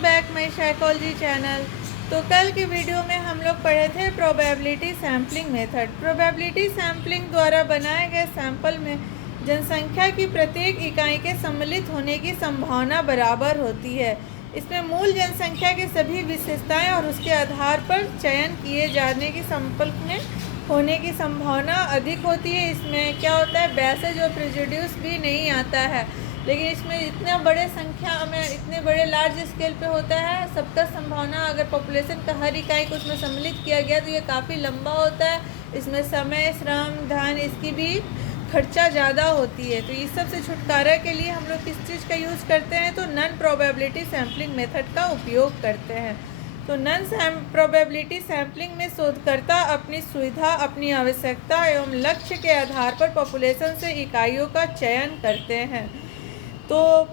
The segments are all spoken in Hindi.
Back my psychology channel. तो कल की वीडियो में हम लोग पढ़े थे probability sampling method. Probability sampling द्वारा बनाए गए सैंपल में जनसंख्या की प्रत्येक इकाई के सम्मिलित होने की संभावना बराबर होती है। इसमें मूल जनसंख्या की सभी विशेषताएं और उसके आधार पर चयन किए जाने की सैंपल में होने की संभावना अधिक होती है। इसमें क्या होता है, बैसेज और प्रेजुडियूस भी नहीं आता है, लेकिन इसमें इतना बड़े संख्या में इतने बड़े लार्ज स्केल पे होता है। सबका संभावना अगर पॉपुलेशन का हर इकाई को उसमें सम्मिलित किया गया तो ये काफ़ी लंबा होता है। इसमें समय, श्रम, धन, इसकी भी खर्चा ज़्यादा होती है। तो इस सब से छुटकारा के लिए हम लोग किस चीज़ का यूज़ करते हैं, तो नॉन प्रोबेबिलिटी सैम्पलिंग मेथड का उपयोग करते हैं। तो नॉन प्रोबेबिलिटी सैम्पलिंग में शोधकर्ता अपनी सुविधा, अपनी आवश्यकता एवं लक्ष्य के आधार पर पॉपुलेशन से इकाइयों का चयन करते हैं। तो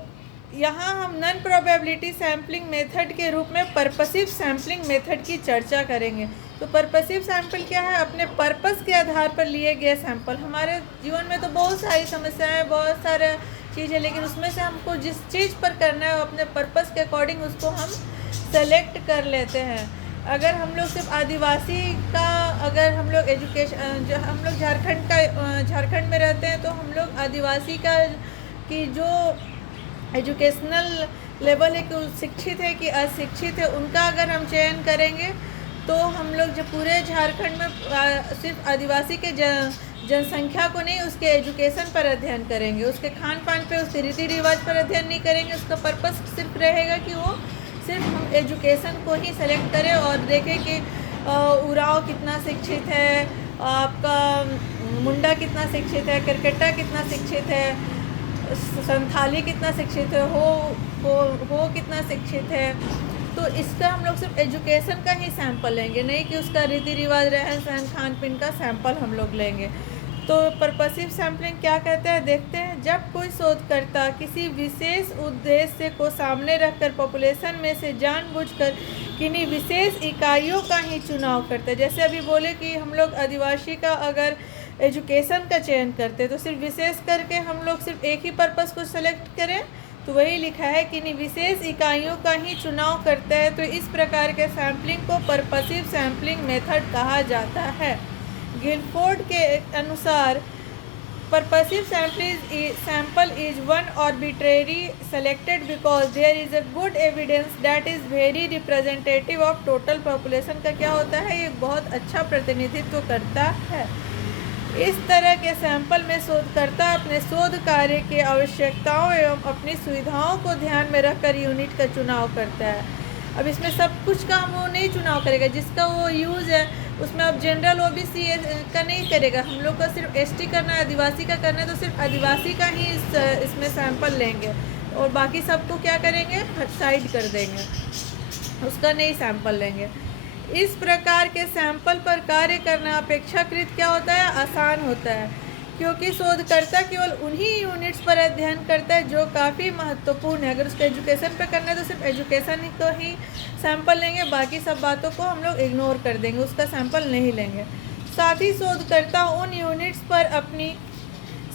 यहाँ हम नॉन प्रोबेबिलिटी सैम्पलिंग मेथड के रूप में पर्पसिव सैम्पलिंग मेथड की चर्चा करेंगे। तो पर्पसिव सैंपल क्या है, अपने पर्पस के आधार पर लिए गए सैंपल। हमारे जीवन में तो बहुत सारी समस्याएं, बहुत सारे चीज़ है, लेकिन उसमें से हमको जिस चीज़ पर करना है अपने पर्पस के अकॉर्डिंग उसको हम सेलेक्ट कर लेते हैं। अगर हम लोग सिर्फ आदिवासी का, अगर हम लोग एजुकेशन, हम लोग झारखंड में रहते हैं, तो हम लोग आदिवासी का कि जो एजुकेशनल लेवल है कि शिक्षित है कि अशिक्षित है, उनका अगर हम चयन करेंगे तो हम लोग जो पूरे झारखंड में सिर्फ आदिवासी के जनसंख्या को नहीं, उसके एजुकेशन पर अध्ययन करेंगे, उसके खान पान पे, उसके रीति रिवाज पर अध्ययन नहीं करेंगे। उसका पर्पस सिर्फ रहेगा कि वो सिर्फ हम एजुकेशन को ही सेलेक्ट करें और देखें कि उराव कितना शिक्षित है, आपका मुंडा कितना शिक्षित है, करकट्टा कितना शिक्षित है, संथाली कितना शिक्षित है, हो कितना शिक्षित है। तो इसका हम लोग सिर्फ एजुकेशन का ही सैंपल लेंगे, नहीं कि उसका रीति रिवाज, रहन सहन, खान पीन का सैंपल हम लोग लेंगे। तो पर्पसिव सैम्पलिंग क्या कहते हैं, देखते हैं। जब कोई शोधकर्ता किसी विशेष उद्देश्य को सामने रखकर पॉपुलेशन में से जानबूझकर किन्हीं विशेष इकाइयों का ही चुनाव करते हैं। जैसे अभी बोले कि हम लोग आदिवासी का अगर एजुकेशन का चयन करते हैं तो सिर्फ विशेष करके हम लोग सिर्फ एक ही पर्पस को सेलेक्ट करें, तो वही लिखा है कि किन्हीं विशेष इकाइयों का ही चुनाव करते हैं। तो इस प्रकार के सैम्पलिंग को पर्पसिव सैम्पलिंग मेथड कहा जाता है। गिलफोर्ड के अनुसार purposive sample is one arbitrary selected because there is a good evidence that is very representative of total population। का क्या होता है, ये बहुत अच्छा प्रतिनिधित्व करता है। इस तरह के सैंपल में शोधकर्ता अपने शोध कार्य की आवश्यकताओं एवं अपनी सुविधाओं को ध्यान में रखकर यूनिट का चुनाव करता है। अब इसमें सब कुछ का वो नहीं चुनाव करेगा, जिसका वो यूज़ है उसमें अब जनरल ओबीसी का नहीं करेगा। हम लोग का सिर्फ एसटी करना है, आदिवासी का करना है, तो सिर्फ आदिवासी का ही इसमें सैंपल लेंगे और बाकी सबको क्या करेंगे, साइड कर देंगे, उसका नहीं सैंपल लेंगे। इस प्रकार के सैंपल पर कार्य करना अपेक्षाकृत क्या होता है, आसान होता है, क्योंकि शोधकर्ता केवल उन्हीं यूनिट्स पर अध्ययन करता है जो काफ़ी महत्वपूर्ण है। अगर उसको एजुकेशन पे करना है तो सिर्फ एजुकेशन को ही सैंपल लेंगे, बाकी सब बातों को हम लोग इग्नोर कर देंगे, उसका सैंपल नहीं लेंगे। साथ ही शोधकर्ता उन यूनिट्स पर अपनी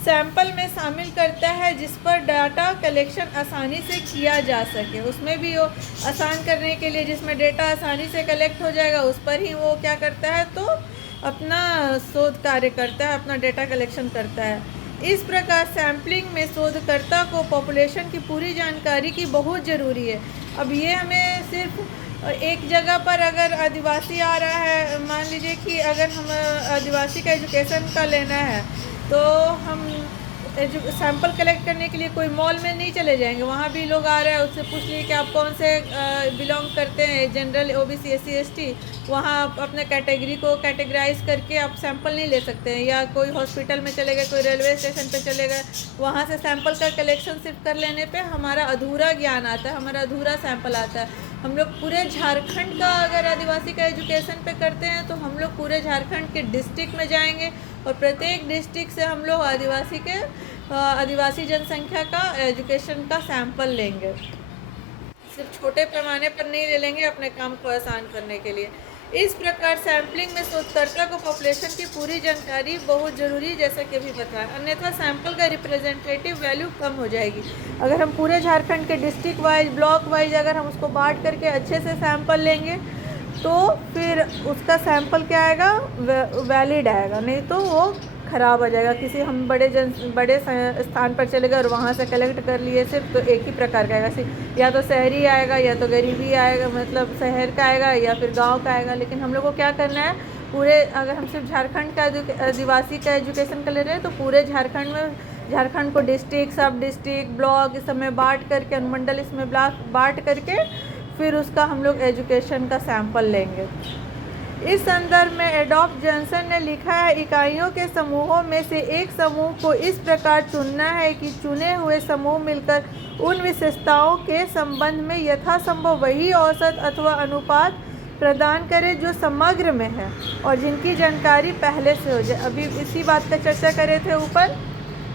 सैंपल में शामिल करता है जिस पर डाटा कलेक्शन आसानी से किया जा सके। उसमें भी वो आसान करने के लिए, जिसमें डेटा आसानी से कलेक्ट हो जाएगा, उस पर ही वो क्या करता है, तो अपना शोध कार्य करता है, अपना डेटा कलेक्शन करता है। इस प्रकार सैम्पलिंग में शोधकर्ता को पॉपुलेशन की पूरी जानकारी की बहुत ज़रूरी है। अब ये हमें सिर्फ एक जगह पर अगर आदिवासी आ रहा है, मान लीजिए कि अगर हम आदिवासी का एजुकेशन का लेना है तो हम सैंपल कलेक्ट करने के लिए कोई मॉल में नहीं चले जाएंगे, वहाँ भी लोग आ रहे हैं, उससे पूछ लिए कि आप कौन से बिलोंग करते हैं, जनरल, ओबीसी, एससी, एसटी। वहाँ आप अपने कैटेगरी को कैटेगराइज करके आप सैंपल नहीं ले सकते हैं। या कोई हॉस्पिटल में चले गए, कोई रेलवे स्टेशन पे चले गए, वहाँ से सैंपल का कलेक्शन सिर्फ कर लेने पे हमारा अधूरा ज्ञान आता है, हमारा अधूरा सैंपल आता है। हम लोग पूरे झारखंड का अगर आदिवासी का एजुकेशन पे करते हैं तो हम लोग पूरे झारखंड के डिस्ट्रिक्ट में जाएंगे और प्रत्येक डिस्ट्रिक्ट से हम लोग आदिवासी जनसंख्या का एजुकेशन का सैंपल लेंगे। सिर्फ छोटे पैमाने पर नहीं ले लेंगे अपने काम को आसान करने के लिए। इस प्रकार सैम्पलिंग में शोधकर्ता को पॉपुलेशन की पूरी जानकारी बहुत ज़रूरी है, जैसा कि अभी बताया, अन्यथा सैंपल का रिप्रेजेंटेटिव वैल्यू कम हो जाएगी। अगर हम पूरे झारखंड के डिस्ट्रिक्ट वाइज, ब्लॉक वाइज अगर हम उसको बांट करके अच्छे से सैंपल लेंगे तो फिर उसका सैंपल क्या आएगा, वैलिड आएगा, नहीं तो वो ख़राब हो जाएगा। किसी हम बड़े स्थान पर चले गए और वहाँ से कलेक्ट कर लिए सिर्फ, तो एक ही प्रकार का आएगा, या तो शहरी आएगा या तो गरीबी आएगा, मतलब शहर का आएगा या फिर गांव का आएगा। लेकिन हम लोग को क्या करना है, पूरे अगर हम सिर्फ झारखंड का आदिवासी का एजुकेशन का ले रहे हैं तो पूरे झारखंड को डिस्ट्रिक्ट, सब डिस्ट्रिक्ट, ब्लॉक इस सब में बाँट करके, अनुमंडल इसमें ब्लॉक बाँट करके फिर उसका हम लोग एजुकेशन का सैंपल लेंगे। इस संदर्भ में एडॉल्फ जॉनसन ने लिखा है, इकाइयों के समूहों में से एक समूह को इस प्रकार चुनना है कि चुने हुए समूह मिलकर उन विशेषताओं के संबंध में यथासंभव वही औसत अथवा अनुपात प्रदान करे जो समग्र में है और जिनकी जानकारी पहले से हो जाए। अभी इसी बात का चर्चा करे थे ऊपर,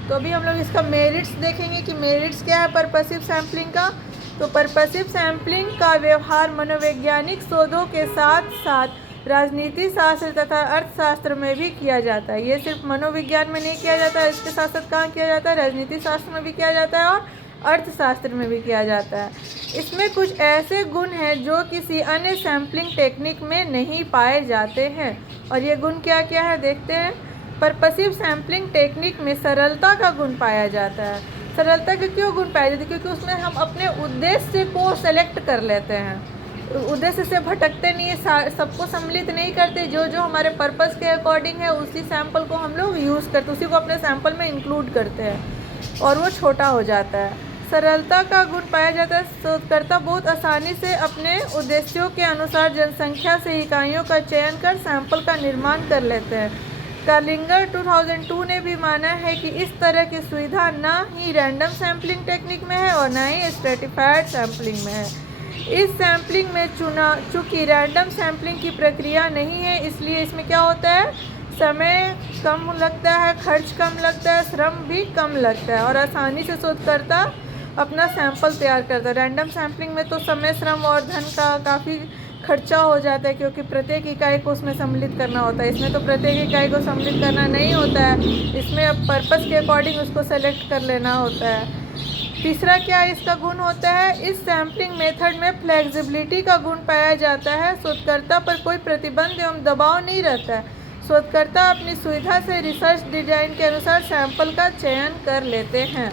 तो अभी हम लोग इसका मेरिट्स देखेंगे कि मेरिट्स क्या है पर्पसिव सैम्पलिंग का। तो पर्पसिव सैम्पलिंग का व्यवहार मनोवैज्ञानिक शोधों के साथ साथ राजनीति शास्त्र तथा अर्थशास्त्र में भी किया जाता है। ये सिर्फ मनोविज्ञान में नहीं किया जाता है, इसके साथ साथ कहाँ किया जाता है, राजनीति शास्त्र में भी किया जाता है और अर्थशास्त्र में भी किया जाता है। इसमें कुछ ऐसे गुण हैं जो किसी अन्य सैम्पलिंग टेक्निक में नहीं पाए जाते हैं, और ये गुण क्या क्या है देखते हैं। पर्पसिव सैम्पलिंग टेक्निक में सरलता का गुण पाया जाता है। सरलता के क्यों गुण पाए जाते हैं? क्योंकि उसमें हम अपने उद्देश्य को सेलेक्ट कर लेते हैं, उद्देश्य से भटकते नहीं है, सबको सम्मिलित नहीं करते, जो जो हमारे पर्पस के अकॉर्डिंग है उसी सैंपल को हम लोग यूज़ करते, उसी को अपने सैंपल में इंक्लूड करते हैं और वो छोटा हो जाता है। सरलता का गुण पाया जाता है। शोधकर्ता बहुत आसानी से अपने उद्देश्यों के अनुसार जनसंख्या से इकाइयों का चयन कर सैंपल का निर्माण कर लेते हैं। कार्लिंगर 2002 ने भी माना है कि इस तरह की सुविधा ना ही रैंडम सैम्पलिंग टेक्निक में है और ना ही स्ट्रेटिफाइड सैम्पलिंग में है। इस सैम्पलिंग में चूँकि रैंडम सैम्पलिंग की प्रक्रिया नहीं है, इसलिए इसमें क्या होता है, समय कम लगता है, खर्च कम लगता है, श्रम भी कम लगता है और आसानी से शोधकर्ता अपना सैंपल तैयार करता है। रैंडम सैम्पलिंग में तो समय, श्रम और धन का काफ़ी खर्चा हो जाता है, क्योंकि प्रत्येक इकाई को उसमें सम्मिलित करना होता है। इसमें तो प्रत्येक इकाई को सम्मिलित करना नहीं होता है, इसमें अब पर्पस के अकॉर्डिंग उसको सेलेक्ट कर लेना होता है। तीसरा क्या इसका गुण होता है, इस सैम्पलिंग मेथड में फ्लेक्सिबिलिटी का गुण पाया जाता है। शोधकर्ता पर कोई प्रतिबंध एवं दबाव नहीं रहता है। शोधकर्ता अपनी सुविधा से रिसर्च डिजाइन के अनुसार सैंपल का चयन कर लेते हैं।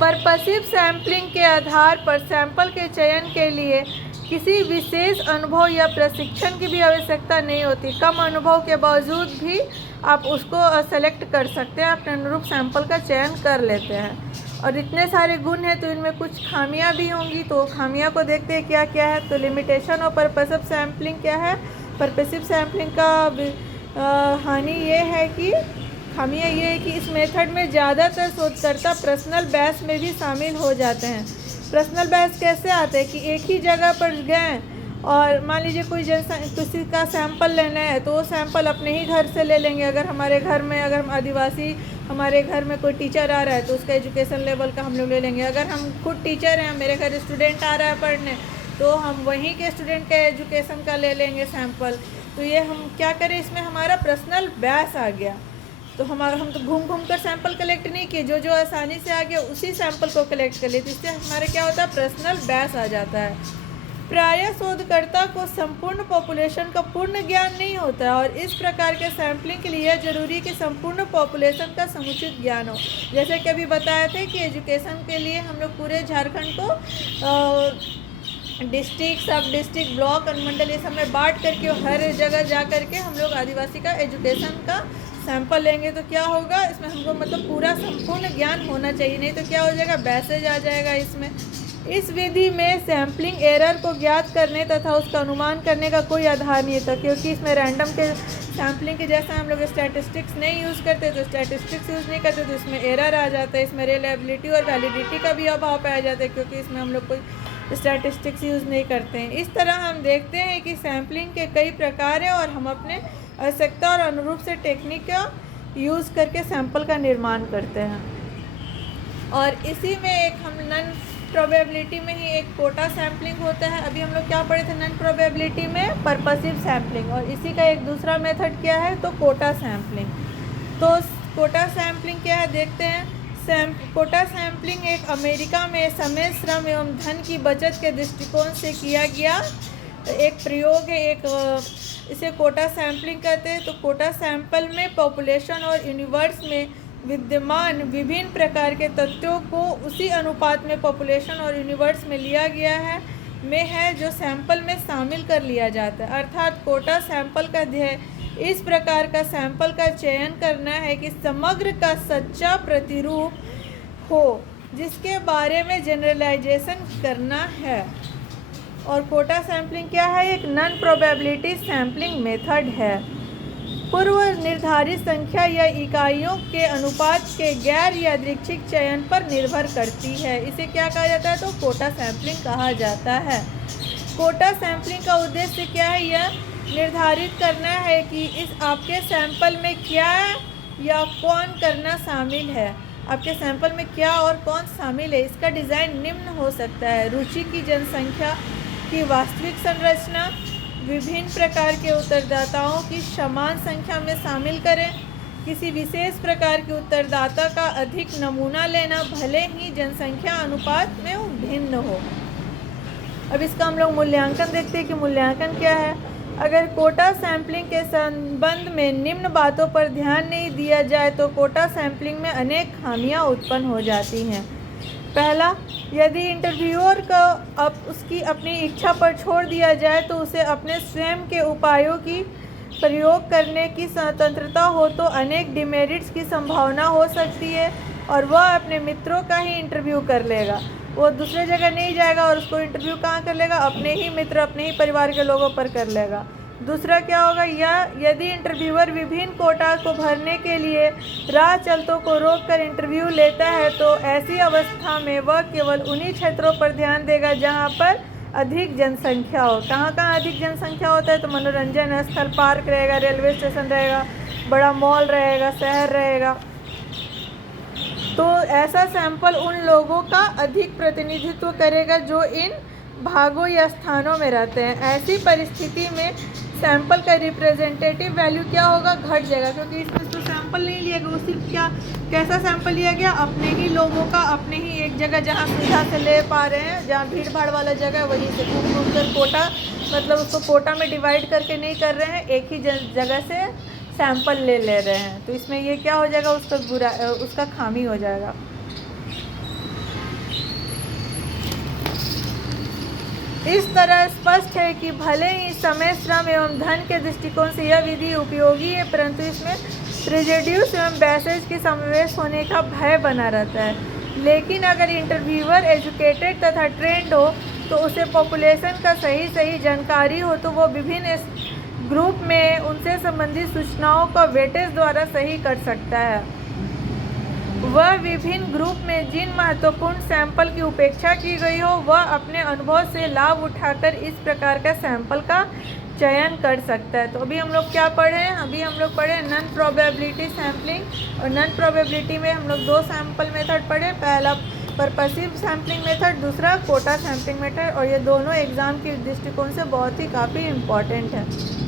पर्पसिव सैम्पलिंग के आधार पर सैंपल के चयन के लिए किसी विशेष अनुभव या प्रशिक्षण की भी आवश्यकता नहीं होती। कम अनुभव के बावजूद भी आप उसको सेलेक्ट कर सकते हैं, अपने अनुरूप सैंपल का चयन कर लेते हैं। और इतने सारे गुण हैं तो इनमें कुछ खामियां भी होंगी, तो खामियां को देखते हैं क्या क्या है। तो लिमिटेशन ऑफ पर्पसिव सैम्पलिंग क्या है, पर्पसिव सैम्पलिंग का हानि ये है कि, खामियां ये है कि इस मेथड में ज़्यादातर शोधकर्ता पर्सनल बैच में भी शामिल हो जाते हैं। पर्सनल बैच कैसे आते हैं कि एक ही जगह पर गए और मान लीजिए किसी का सैंपल लेना है तो वो सैंपल अपने ही घर से ले लेंगे। अगर हमारे घर में, अगर हम आदिवासी, हमारे घर में कोई टीचर आ रहा है तो उसका एजुकेशन लेवल का हम लोग ले लेंगे। अगर हम खुद टीचर हैं, मेरे घर स्टूडेंट आ रहा है पढ़ने, तो हम वहीं के स्टूडेंट के एजुकेशन का ले लेंगे सैंपल। तो ये हम क्या करें, इसमें हमारा पर्सनल बैच आ गया। तो हम तो घूम घूम कर सैंपल कलेक्ट नहीं किए, जो जो आसानी से आ गया उसी सैंपल को कलेक्ट कर लिए, तो इससे हमारे क्या होता है, पर्सनल बैच आ जाता है। प्रायः शोधकर्ता को संपूर्ण पॉपुलेशन का पूर्ण ज्ञान नहीं होता है और इस प्रकार के सैम्पलिंग के लिए यह जरूरी है कि संपूर्ण पॉपुलेशन का समुचित ज्ञान हो। जैसे कि अभी बताया थे कि एजुकेशन के लिए हम लोग पूरे झारखंड को डिस्ट्रिक्ट, सब डिस्ट्रिक्ट, ब्लॉक, अनुमंडल ये सब में बांट करके हर जगह जा करके हम लोग आदिवासी का एजुकेशन का सैंपल लेंगे। तो क्या होगा, इसमें हमको मतलब पूरा संपूर्ण ज्ञान होना चाहिए, नहीं तो क्या हो जाएगा, बैसेज आ जाएगा इसमें। इस विधि में सैम्पलिंग एरर को ज्ञात करने तथा उसका अनुमान करने का कोई आधार नहीं था, क्योंकि इसमें रैंडम के सैम्पलिंग के जैसा हम लोग स्टैटिस्टिक्स नहीं यूज़ करते, तो स्टैटिस्टिक्स यूज़ नहीं करते तो इसमें एरर आ जाता है। इसमें रिलायबिलिटी और वैलिडिटी का भी अभाव पाया जाता है, क्योंकि इसमें हम लोग कोई स्टैटिस्टिक्स यूज़ नहीं करते हैं। इस तरह हम देखते हैं कि सैम्पलिंग के कई प्रकार हैं और हम अपने आवश्यकता और अनुरूप से टेक्निक का यूज़ करके सैंपल का निर्माण करते हैं। और इसी में एक हम नॉन प्रोबेबिलिटी में ही एक कोटा सैम्पलिंग होता है। अभी हम लोग क्या पढ़े थे नॉन प्रोबेबिलिटी में? Purposive sampling. और इसी का एक दूसरा मेथड क्या है? तो कोटा सैम्पलिंग। तो कोटा सैम्पलिंग क्या है देखते हैं। कोटा सैम्पलिंग एक अमेरिका में समय, श्रम एवं धन की बचत के दृष्टिकोण से किया गया एक प्रयोग है। इसे कोटा सैम्पलिंग कहते हैं। तो कोटा सैंपल में पॉपुलेशन और यूनिवर्स में विद्यमान विभिन्न प्रकार के तथ्यों को उसी अनुपात में पॉपुलेशन और यूनिवर्स में लिया गया है जो सैंपल में शामिल कर लिया जाता है। अर्थात कोटा सैंपल का ध्येय इस प्रकार का सैंपल का चयन करना है कि समग्र का सच्चा प्रतिरूप हो जिसके बारे में जनरलाइजेशन करना है। और कोटा सैम्पलिंग क्या है? एक नॉन प्रोबेबिलिटी सैम्पलिंग मेथड है। पूर्व निर्धारित संख्या या इकाइयों के अनुपात के गैर यादृच्छिक चयन पर निर्भर करती है। इसे क्या कहा जाता है? तो कोटा सैम्पलिंग कहा जाता है। कोटा सैम्पलिंग का उद्देश्य क्या है? यह निर्धारित करना है कि इस आपके सैंपल में क्या या कौन करना शामिल है। आपके सैंपल में क्या और कौन शामिल है। इसका डिज़ाइन निम्न हो सकता है: रुचि की जनसंख्या की वास्तविक संरचना, विभिन्न प्रकार के उत्तरदाताओं की समान संख्या में शामिल करें, किसी विशेष प्रकार के उत्तरदाता का अधिक नमूना लेना भले ही जनसंख्या अनुपात में वो भिन्न हो। अब इसका हम लोग मूल्यांकन देखते हैं कि मूल्यांकन क्या है। अगर कोटा सैम्पलिंग के संबंध में निम्न बातों पर ध्यान नहीं दिया जाए तो कोटा सैम्पलिंग में अनेक खामियां उत्पन्न हो जाती हैं। पहला, यदि इंटरव्यूअर को उसकी अपनी इच्छा पर छोड़ दिया जाए तो उसे अपने स्वयं के उपायों की प्रयोग करने की स्वतंत्रता हो तो अनेक डिमेरिट्स की संभावना हो सकती है और वह अपने मित्रों का ही इंटरव्यू कर लेगा। वो दूसरे जगह नहीं जाएगा और उसको इंटरव्यू कहाँ कर लेगा? अपने ही मित्र, अपने ही परिवार के लोगों पर कर लेगा। दूसरा क्या होगा? यदि इंटरव्यूअर विभिन्न कोटा को भरने के लिए राह चलतों को रोककर इंटरव्यू लेता है तो ऐसी अवस्था में वह केवल उन्हीं क्षेत्रों पर ध्यान देगा जहां पर अधिक जनसंख्या हो। कहाँ कहाँ अधिक जनसंख्या होता है? तो मनोरंजन स्थल, पार्क रहेगा, रेलवे स्टेशन रहेगा, बड़ा मॉल रहेगा, शहर रहेगा। तो ऐसा सैंपल उन लोगों का अधिक प्रतिनिधित्व करेगा जो इन भागों या स्थानों में रहते हैं। ऐसी परिस्थिति में सैंपल का रिप्रेजेंटेटिव वैल्यू क्या होगा? घट जाएगा, क्योंकि इसमें तो सैंपल नहीं लिया गया, वो सिर्फ कैसा सैंपल लिया गया? अपने ही लोगों का, अपने ही एक जगह जहाँ सुविधा से ले पा रहे हैं, जहाँ भीड़ भाड़ वाला जगह है वहीं से घूम घूम कर कोटा, मतलब उसको कोटा में डिवाइड करके नहीं कर रहे हैं, एक ही जगह से सैंपल ले रहे हैं। तो इसमें ये क्या हो जाएगा? उसका खामी हो जाएगा। इस तरह स्पष्ट है कि भले ही समय, श्रम एवं धन के दृष्टिकोण से यह विधि उपयोगी है परंतु इसमें प्रेजुडिस एवं बैसेज के समावेश होने का भय बना रहता है। लेकिन अगर इंटरव्यूअर एजुकेटेड तथा ट्रेंड हो तो उसे पॉपुलेशन का सही जानकारी हो तो वो विभिन्न ग्रुप में उनसे संबंधित सूचनाओं को वेटेज द्वारा सही कर सकता है। वह विभिन्न ग्रुप में जिन महत्वपूर्ण सैंपल की उपेक्षा की गई हो वह अपने अनुभव से लाभ उठाकर इस प्रकार का सैंपल का चयन कर सकता है। तो अभी हम लोग क्या पढ़े हैं? अभी हम लोग पढ़े नॉन प्रोबेबिलिटी सैम्पलिंग, और नॉन प्रोबेबिलिटी में हम लोग 2 सैंपल मेथड पढ़े। पहला पर्पसिव सैम्पलिंग मेथड, दूसरा कोटा सैम्पलिंग मेथड, और ये दोनों एग्ज़ाम के दृष्टिकोण से बहुत ही काफ़ी इम्पॉर्टेंट है।